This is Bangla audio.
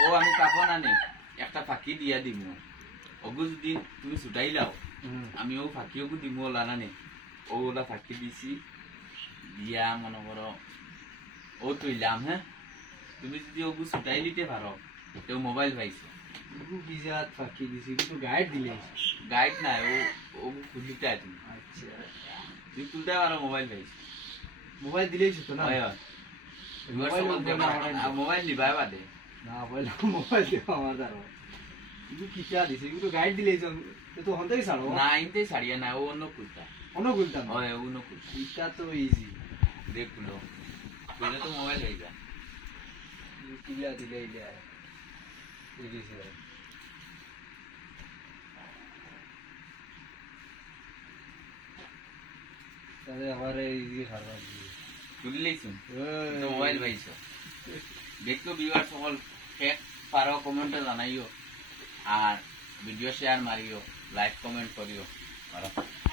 ও আমি পাবো না নে একটা ফাঁকি দিয়া দিব ওগু যদি তুমি ছুটাই লাও আমি ও ফাঁকি ওগু দিব ওলা না নে ওগুলা ফাঁকি দিছি দিয়া মনে করো ও তুইলাম হ্যাঁ তুমি যদি ওগু ছুটাই দিতে পারো তেও মোবাইল পাইছো বিজাত ফাঁকি দিছি কিন্তু গাইড দিলে গাইড নাই ও ওগু খুলিতে তুমি আচ্ছা তুমি তুলতে পারো মোবাইল পাইছো মোবাইল দিলেইছ তো না হয় হয় মোবাইল নিবাই বাদে না বলে মোবাইল দিও আমার দ্বারা কিন্তু কিটা দিছে কিন্তু গাইড দিলেইছ তো হন্তাই ছাড়ো না ইনতে ছাড়িয়া না ও অন্য কুলতা অনুকূলতাম হয় অন্য কুলতা এটা তো ইজি দেখলো তুলে তো মোবাইল হয়ে যায় কিলা দিলে ইলা ইজিছে তাহলে আমার ইজি হারবার তুললেইছো তো মোবাইল পাইছো দেখো ভিউয়ার সকল ফেক পারো কমেন্টে জানাইও আর ভিডিও শেয়ার মারিও লাইক কমেন্ট করিও